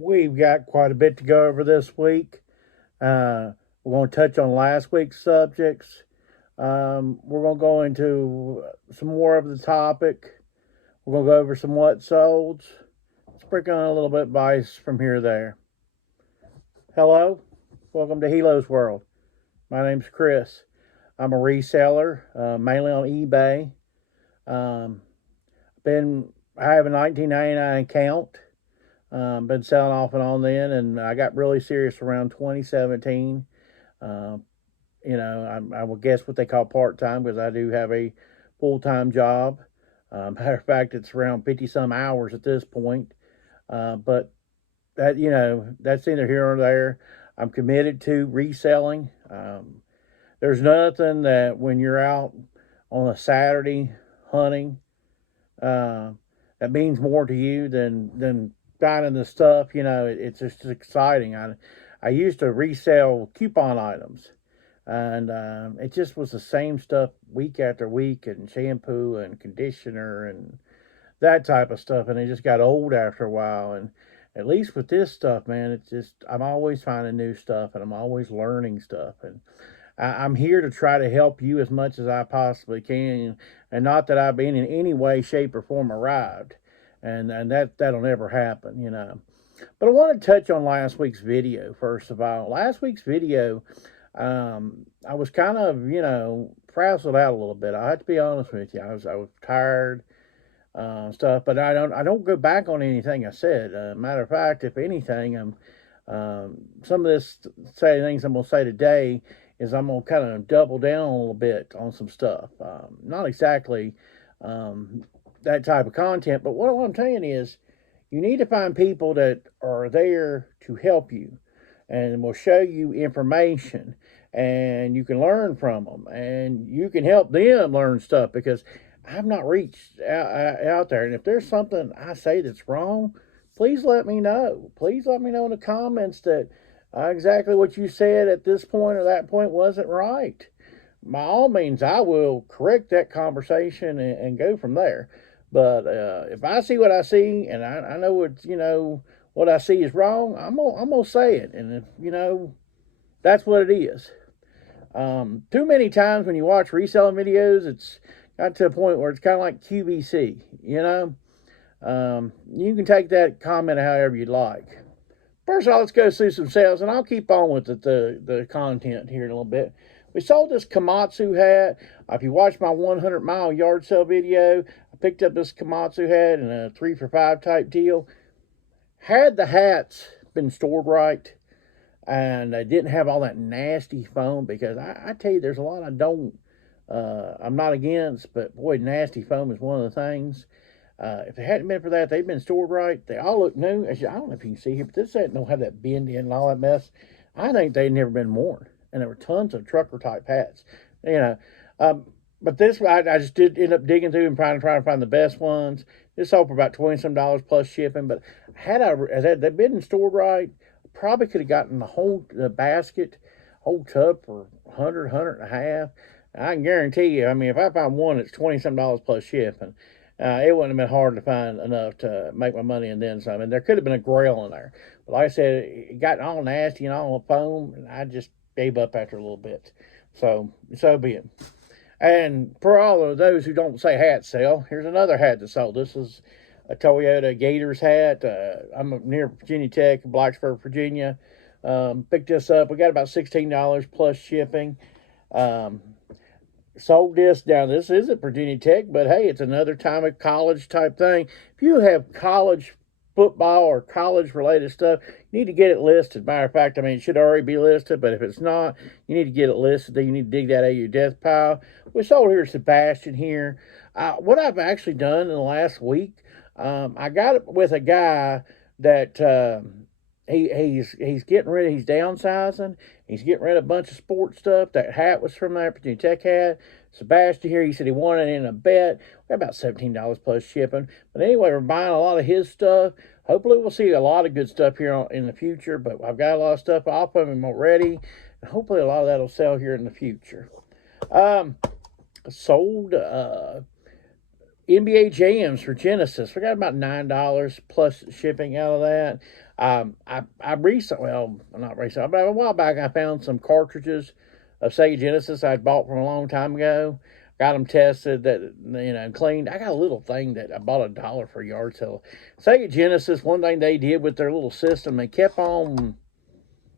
We've got quite a bit to go over this week. We're going to touch on last week's subjects. We're going to go into some more of the topic. We're going to go over some what solds. Sprinkle on a little bit of advice from here to there. Hello, welcome to Helo's World. My name's Chris. I'm a reseller, mainly on eBay. Um, I have a 1999 account. Been selling off and on then, and I got really serious around 2017. Uh, I will guess what they call part time because I do have a full time job. Matter of fact, it's around 50 some hours at this point. But that's neither here nor there. I'm committed to reselling. There's nothing that when you're out on a Saturday hunting uh, that means more to you than finding the stuff. It's just exciting. I used to resell coupon items, and it just was the same stuff week after week, and shampoo and conditioner and that type of stuff, and it just got old after a while. And at least with this stuff, man, it's just I'm always finding new stuff, and I'm always learning stuff, and I'm here to try to help you as much as I possibly can, and not that I've been in any way, shape, or form arrived, and that'll never happen. But I want to touch on last week's video first of all. Last week's video, I was kind of frazzled out a little bit. I have to be honest with you. I was tired, stuff, but I don't go back on anything I said. Matter of fact, if anything, some of this things I'm gonna say today is I'm gonna kind of double down a little bit on some stuff. Not exactly that type of content, but what I'm saying is you need to find people that are there to help you and will show you information, and you can learn from them, and you can help them learn stuff because I've not reached out there. And if there's something I say that's wrong, please let me know. Please let me know in the comments that exactly what you said at this point or that point wasn't right. By all means, I will correct that conversation and go from there. But if I see what I see, and I know what I see is wrong, I'm gonna say it, and if that's what it is. Too many times when you watch reselling videos, it's got to a point where it's kind of like QVC. You can take that comment however you'd like. First of all, let's go through some sales, and I'll keep on with the content here in a little bit. We sold this Komatsu hat. If you watch my 100-mile yard sale video, I picked up this Komatsu hat in a 3-for-5 type deal. Had the hats been stored right, and I didn't have all that nasty foam, because I tell you, there's a lot I'm not against, but boy, nasty foam is one of the things. If it hadn't been for that, they've been stored right. They all look new. I don't know if you can see here, but this set don't have that bend in and all that mess. I think they'd never been worn, and there were tons of trucker type hats. But this I just did end up digging through and trying to find the best ones. This sold for about $20 plus shipping. Had they been stored right, probably could have gotten the basket, whole tub for $100 and a half. I can guarantee you. I mean, if I find one that's $20 plus shipping, it wouldn't have been hard to find enough to make my money and then some. And there could have been a grail in there. But like I said, it got all nasty and all foam, and I just gave up after a little bit. So be it. And for all of those who don't say hat sale, here's another hat that sold. This is a Toyota Gators hat. I'm near Virginia Tech, Blacksburg, Virginia. Picked this up. We got about $16 plus shipping. Sold this down. This isn't Virginia Tech, but hey, it's another time of college type thing. If you have college football or college related stuff, you need to get it listed. Matter of fact, it should already be listed, but if it's not, you need to get it listed. Then you need to dig that out of your death pile. We sold here Sebastian here. What I've actually done in the last week, I got it with a guy that he's getting rid of, he's downsizing. He's getting rid of a bunch of sports stuff. That hat was from there, Virginia Tech hat. Sebastian here, he said he wanted it in a bet. We got about $17 plus shipping. But anyway, we're buying a lot of his stuff. Hopefully we'll see a lot of good stuff here in the future. But I've got a lot of stuff off of him already. And hopefully a lot of that will sell here in the future. Sold NBA Jams for Genesis. We got about $9 plus shipping out of that. I recently, well, not recently, but a while back, I found some cartridges of Sega Genesis I'd bought from a long time ago. Got them tested, that cleaned. I got a little thing that I bought $1 for a yard sale. Sega Genesis. One thing they did with their little system, they kept on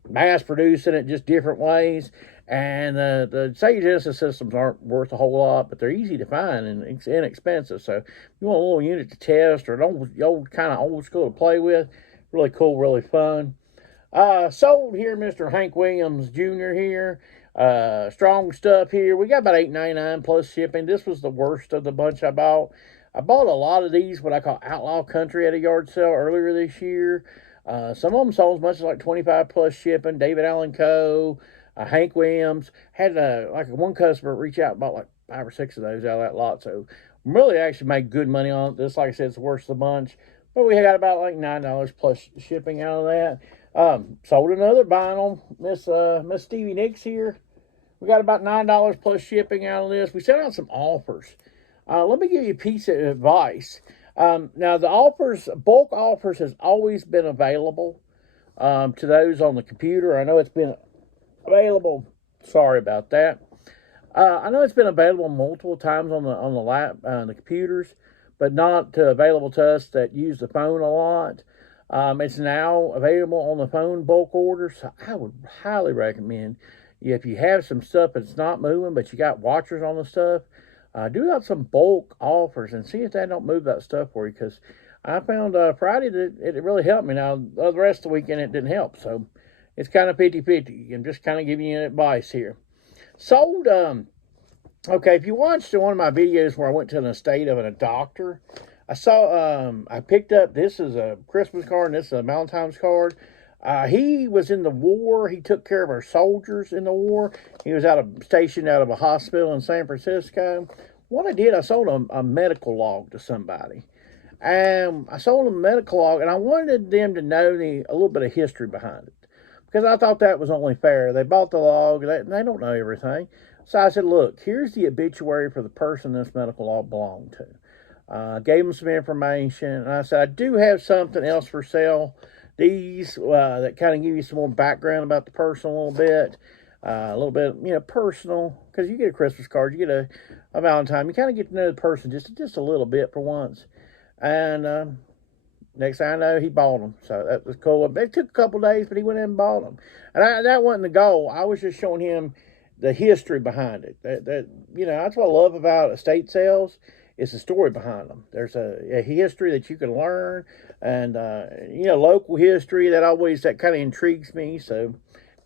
mass producing it just different ways. And the Sega Genesis systems aren't worth a whole lot, but they're easy to find and it's inexpensive. So if you want a little unit to test or an old kind of old school to play with, really cool, really fun. Sold here, Mr. Hank Williams Jr. here. Strong stuff here. We got about $8.99 plus shipping. This was the worst of the bunch I bought. I bought a lot of these, what I call outlaw country, at a yard sale earlier this year. Some of them sold as much as like 25 plus shipping. David Allen Co., Hank Williams. Had one customer reach out and bought like 5 or 6 of those out of that lot. So really actually made good money on it. This, like I said, it's the worst of the bunch. But we got about like $9 plus shipping out of that. Sold another vinyl, Miss Stevie Nicks here. We got about $9 plus shipping out of this. We sent out some offers. Let me give you a piece of advice. Now the offers, bulk offers, has always been available to those on the computer. I know it's been available. Sorry about that. I know it's been available multiple times on the computers, but not available to us that use the phone a lot. It's now available on the phone bulk orders. So I would highly recommend, if you have some stuff that's not moving, but you got watchers on the stuff, do out some bulk offers and see if they don't move that stuff for you. Because I found Friday that it really helped me. Now, the rest of the weekend it didn't help. So it's kind of 50-50. I'm just kind of giving you advice here. Sold, okay, if you watched one of my videos where I went to an estate of a doctor, I picked up, this is a Christmas card and this is a Valentine's card. He was in the war. He took care of our soldiers in the war. He was stationed out of a hospital in San Francisco. What I did, I sold a medical log to somebody. And I sold them a medical log, and I wanted them to know a little bit of history behind it. Because I thought that was only fair. They bought the log, and they don't know everything. So I said, look, here's the obituary for the person this medical log belonged to. Gave them some information, and I said, I do have something else for sale. These that kind of give you some more background about the person a little bit, personal. Because you get a Christmas card, you get a Valentine, you kind of get to know the person just a little bit for once. And next thing I know, he bought them. So that was cool. It took a couple days, but he went in and bought them. And that wasn't the goal. I was just showing him the history behind it. That's what I love about estate sales. It's the story behind them. There's a history that you can learn, and local history that kind of intrigues me. So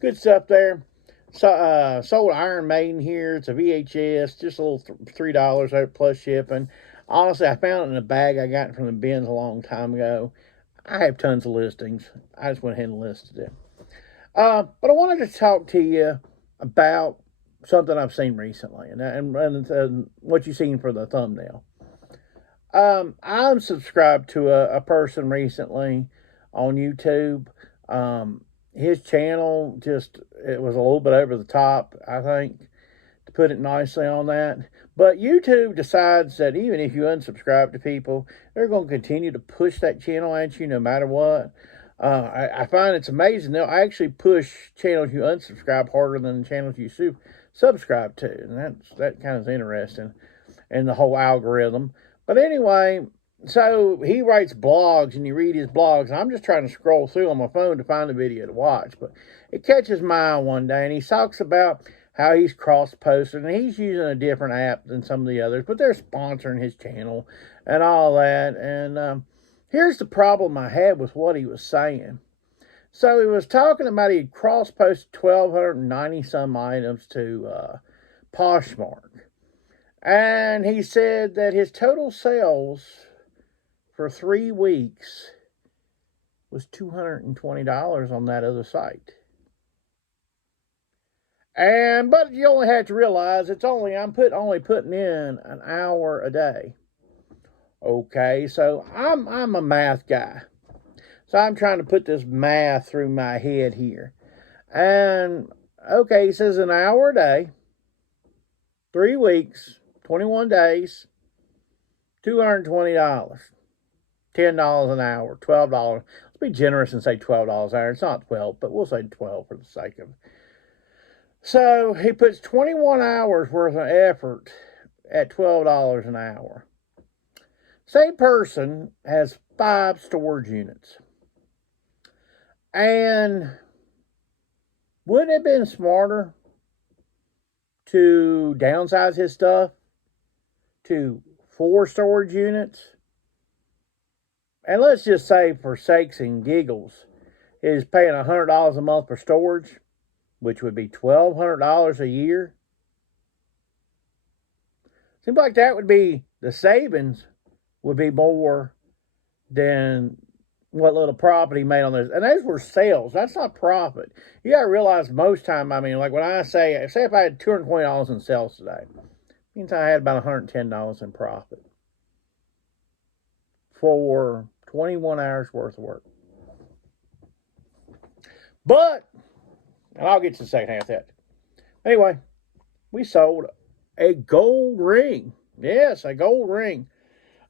good stuff there. So sold Iron Maiden here. It's a VHS, just a little $3 plus shipping. Honestly, I found it in a bag I got from the bins a long time ago. I have tons of listings. I just went ahead and listed it. But I wanted to talk to you about something I've seen recently, and what you've seen for the thumbnail. I'm subscribed to a person recently on YouTube. His channel it was a little bit over the top, I think, to put it nicely on that. But YouTube decides that even if you unsubscribe to people, they're going to continue to push that channel at you no matter what. I find it's amazing. They'll actually push channels you unsubscribe harder than the channels you subscribe to. And that kind of is interesting in the whole algorithm. But anyway, so he writes blogs and you read his blogs. I'm just trying to scroll through on my phone to find a video to watch. But it catches my eye one day and he talks about how he's cross-posted, and he's using a different app than some of the others, but they're sponsoring his channel and all that. And here's the problem I had with what he was saying. So he was talking about he had cross-posted 1,290 some items to Poshmark. And he said that his total sales for 3 weeks was $220 on that other site. But you only have to realize I'm only putting in an hour a day. Okay, so I'm a math guy. So I'm trying to put this math through my head here. And okay, he says an hour a day, 3 weeks, 21 days, $220. $10 an hour, $12. Let's be generous and say $12 an hour. It's not 12, but we'll say 12 for the sake of it. So he puts 21 hours worth of effort at $12 an hour. Same person has 5 storage units. And wouldn't it have been smarter to downsize his stuff to 4 storage units? And let's just say, for sakes and giggles, he's paying $100 a month for storage, which would be $1,200 a year. Seems like that would be, the savings would be more than what little profit he made on this. And those were sales. That's not profit. You got to realize most time, I mean, like when I say if I had $220 in sales today, it means I had about $110 in profit for 21 hours worth of work. But, and I'll get to the second half of that. Anyway, we sold a gold ring. Yes, a gold ring.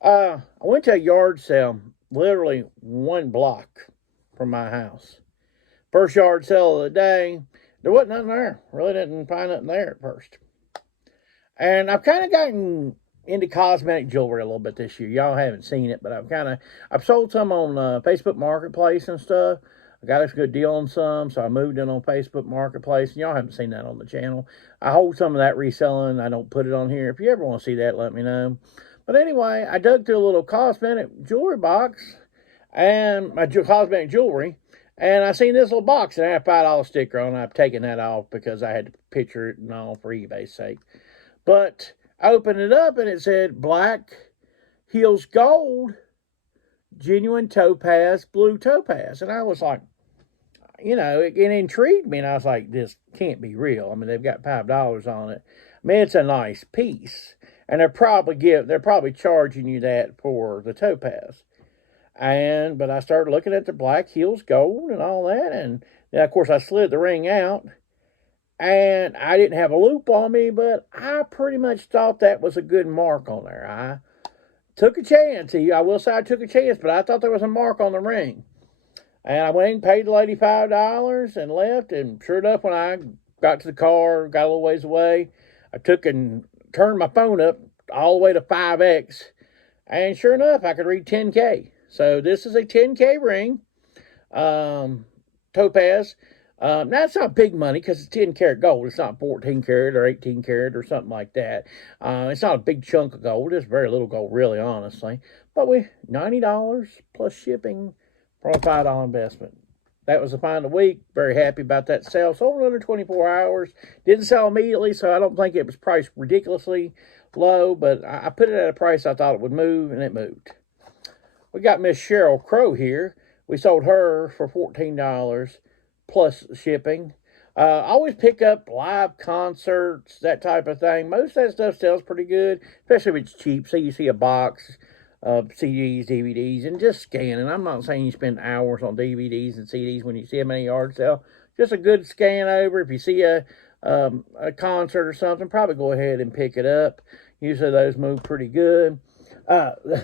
I went to a yard sale, literally 1 block from my house. First yard sale of the day. There wasn't nothing there. Really didn't find nothing there at first. And I've kind of gotten into cosmetic jewelry a little bit this year. Y'all haven't seen it, but I've sold some on Facebook Marketplace and stuff. I got a good deal on some, so I moved in on Facebook Marketplace. And y'all haven't seen that on the channel. I hold some of that reselling. I don't put it on here. If you ever want to see that, let me know. But anyway, I dug through a little cosmetic jewelry box and my cosmetic jewelry, and I seen this little box and I had a $5 sticker on it. I've taken that off because I had to picture it and all for eBay's sake. But I opened it up and it said Black Hills Gold, genuine topaz, blue topaz. And I was like, you know, it intrigued me. And I was like, this can't be real. I mean, they've got $5 on it. I mean, it's a nice piece. And they're probably charging you that for the topaz. But I started looking at the Black Hills Gold and all that. And then, of course, I slid the ring out. And I didn't have a loop on me, but I pretty much thought that was a good mark on there. I took a chance. I will say I took a chance, but I thought there was a mark on the ring. And I went and paid the lady $5 and left. And sure enough, when I got to the car, got a little ways away, I took and turned my phone up all the way to 5X. And sure enough, I could read 10K. So this is a 10K ring, topaz. Now, it's not big money because it's 10 karat gold. It's not 14 karat or 18 karat or something like that. It's not a big chunk of gold. It's very little gold, really, honestly. But $90 plus shipping for a $5 investment. That was the find of the week. Very happy about that sale. Sold in under 24 hours. Didn't sell immediately, so I don't think it was priced ridiculously low. But I put it at a price I thought it would move, and it moved. We got Miss Cheryl Crow here. We sold her for $14 plus shipping. I always pick up live concerts, that type of thing. Most of that stuff sells pretty good, especially if it's cheap. So you see a box of CDs, DVDs, and just scanning. I'm not saying you spend hours on DVDs and CDs when you see them in a yard sale. Just a good scan over. If you see a concert or something, probably go ahead and pick it up. Usually those move pretty good.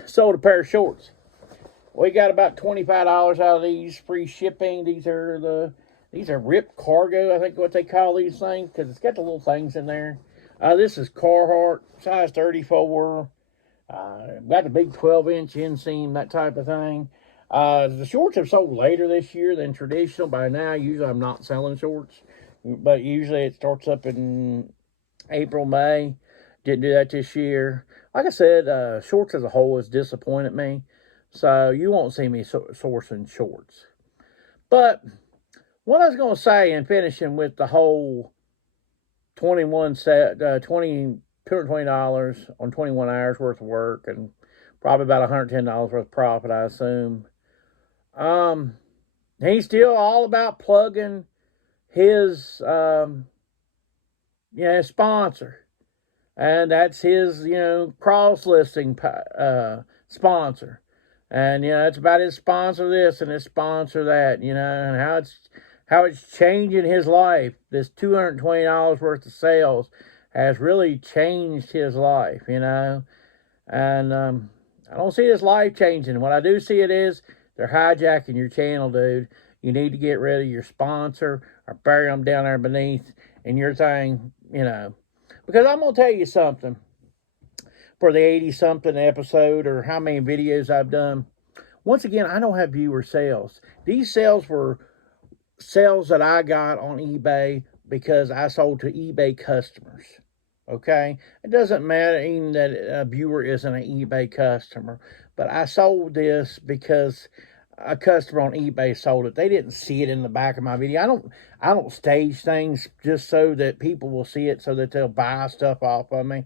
Sold a pair of shorts. We got about $25 out of these, free shipping. These are Rip Cargo, I think what they call these things, because it's got the little things in there. This is Carhartt, size 34. Got the big 12-inch inseam, that type of thing. The shorts have sold later this year than traditional. By now, usually I'm not selling shorts, but usually it starts up in April, May. Didn't do that this year. Like I said, shorts as a whole has disappointed me, so you won't see me sourcing shorts. But what I was going to say, and finishing with the whole $220 on 21 hours worth of work, and probably about $110 worth of profit, I assume. He's still all about plugging his, sponsor. And that's his, cross-listing sponsor. And, it's about his sponsor this and his sponsor that, and how it's changing his life. This $220 worth of sales has really changed his life, And I don't see this life-changing. What I do see it is they're hijacking your channel, dude. You need to get rid of your sponsor or bury them down there beneath in your thing, you know. Because I'm going to tell you something. For the 80-something episode or how many videos I've done, once again, I don't have viewer sales. These sales were sales that I got on eBay because I sold to eBay customers. Okay? It doesn't matter even that a viewer isn't an eBay customer. But I sold this because a customer on eBay sold it. They didn't see it in the back of my video. I don't stage things just so that people will see it so that they'll buy stuff off of me.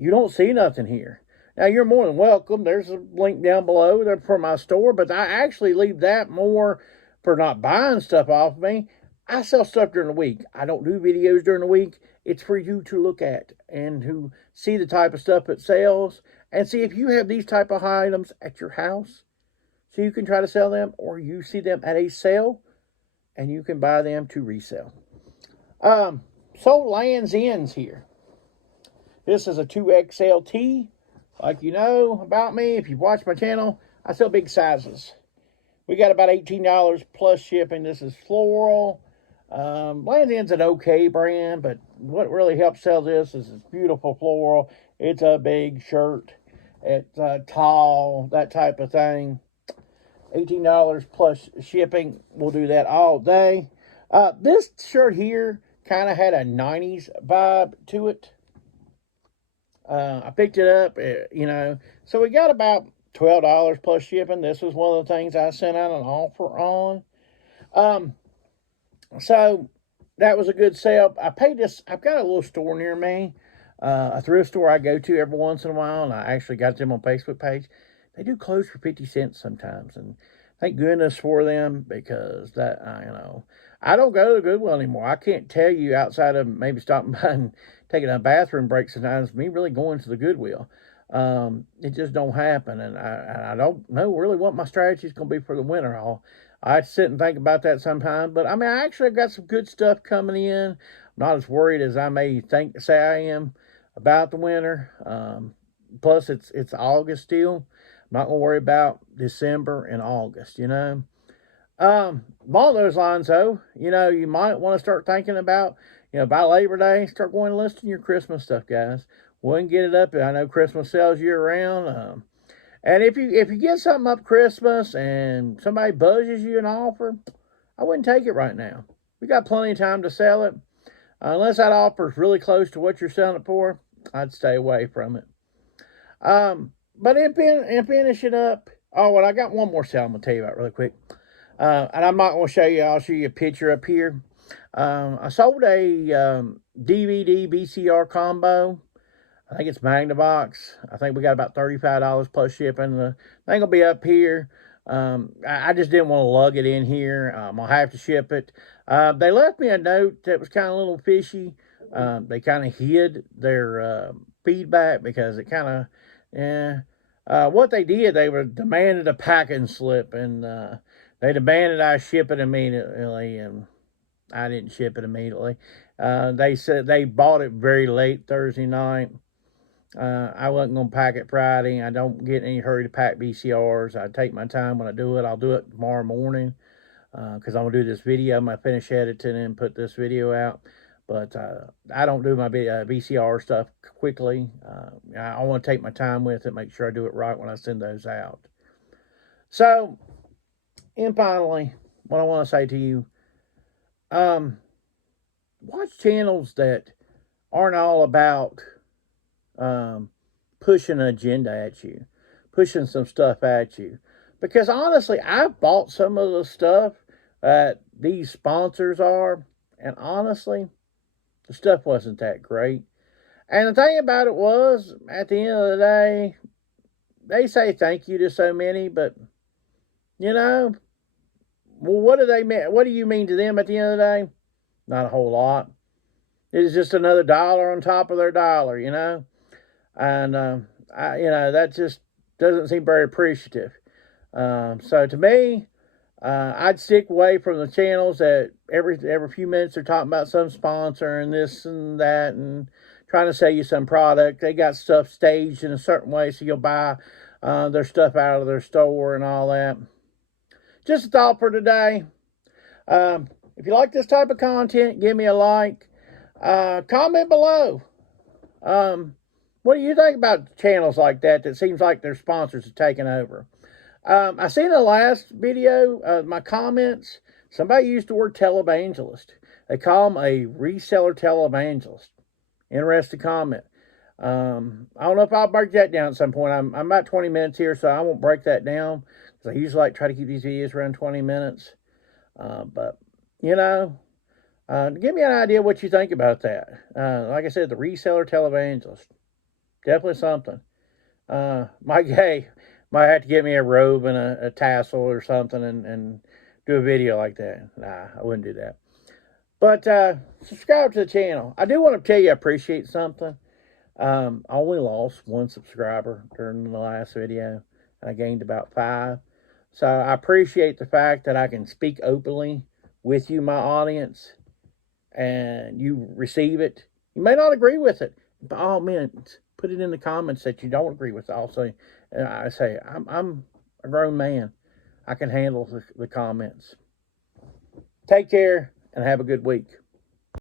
You don't see nothing here. Now, you're more than welcome. There's a link down below there for my store, but I actually leave that more for not buying stuff off of me. I sell stuff during the week. I don't do videos during the week. It's for you to look at and to see the type of stuff it sells and see if you have these type of items at your house so you can try to sell them, or you see them at a sale and you can buy them to resell. Sold Lands Ends here. This is a 2XLT. Like you know about me, if you've watched my channel, I sell big sizes. We got about $18 plus shipping. This is floral. Lands End's an okay brand, but what really helps sell this is it's beautiful floral. It's a big shirt. It's tall, that type of thing. $18 plus shipping. We'll do that all day. This shirt here kind of had a 90s vibe to it. I picked it up, you know, so we got about $12 plus shipping. This was one of the things I sent out an offer on. So that was a good sale. I paid this. I've got a little store near me, a thrift store I go to every once in a while, and I actually got them on Facebook page. They do close for 50 cents sometimes, and thank goodness for them, because that, you know, I don't go to Goodwill anymore. I can't tell you, outside of maybe stopping by and taking a bathroom break sometimes, me really going to the Goodwill. It just don't happen, and I don't know really what my strategy is going to be for the winter. I sit and think about that sometimes, but I mean, I actually got some good stuff coming in. I'm not as worried as I may say I am about the winter. Plus, it's August still. I'm not going to worry about December and August, you know. Along those lines, though, you know, you might want to start thinking about, you know, by Labor Day, start going and listing your Christmas stuff, guys. Wouldn't get it up. I know Christmas sells year round. And if you get something up Christmas and somebody buzzes you an offer, I wouldn't take it right now. We got plenty of time to sell it. Unless that offer is really close to what you're selling it for, I'd stay away from it. But in finishing up, oh, well, I got one more sale I'm going to tell you about really quick. And I'm not going to show you. I'll show you a picture up here. I sold a DVD VCR combo. I think it's Magnavox. I think we got about $35 plus shipping. The thing will be up here. I just didn't want to lug it in here. I'll have to ship it. They left me a note that was kind of a little fishy. They kind of hid their feedback because it kind of, what they did, they were demanded a packing slip, and they demanded I ship it immediately, and I didn't ship it immediately. They said they bought it very late Thursday night. I wasn't going to pack it Friday. I don't get in any hurry to pack VCRs. I take my time when I do it. I'll do it tomorrow morning because I'm going to do this video. I'm going to finish editing and put this video out. But I don't do my VCR stuff quickly. I want to take my time with it, make sure I do it right when I send those out. So, and finally, what I want to say to you, watch channels that aren't all about pushing an agenda at you, pushing some stuff at you. Because honestly, I've bought some of the stuff that these sponsors are, and honestly, the stuff wasn't that great. And the thing about it was, at the end of the day, they say thank you to so many, but, you know, well, what do you mean to them at the end of the day? Not a whole lot. It is just another dollar on top of their dollar, you know. And, you know, that just doesn't seem very appreciative. So to me, I'd stick away from the channels that every few minutes they're talking about some sponsor and this and that and trying to sell you some product. They got stuff staged in a certain way, so you'll buy their stuff out of their store and all that. Just a thought for today. If you like this type of content, give me a like. Comment below. What do you think about channels like that seems like their sponsors are taking over? I seen the last video, my comments, somebody used the word televangelist. They call them a reseller televangelist. Interesting comment. I don't know if I'll break that down at some point. I'm about 20 minutes here, so I won't break that down, because I usually try to keep these videos around 20 minutes. But, you know, give me an idea what you think about that. Like I said, the reseller televangelist. Definitely something. Mike Hay might have to get me a robe and a tassel or something and do a video like that. Nah, I wouldn't do that. But subscribe to the channel. I do want to tell you I appreciate something. I only lost 1 subscriber during the last video. I gained about 5. So I appreciate the fact that I can speak openly with you, my audience, and you receive it. You may not agree with it, but all means, put it in the comments that you don't agree with it. Also, I say, I'm a grown man. I can handle the comments. Take care and have a good week.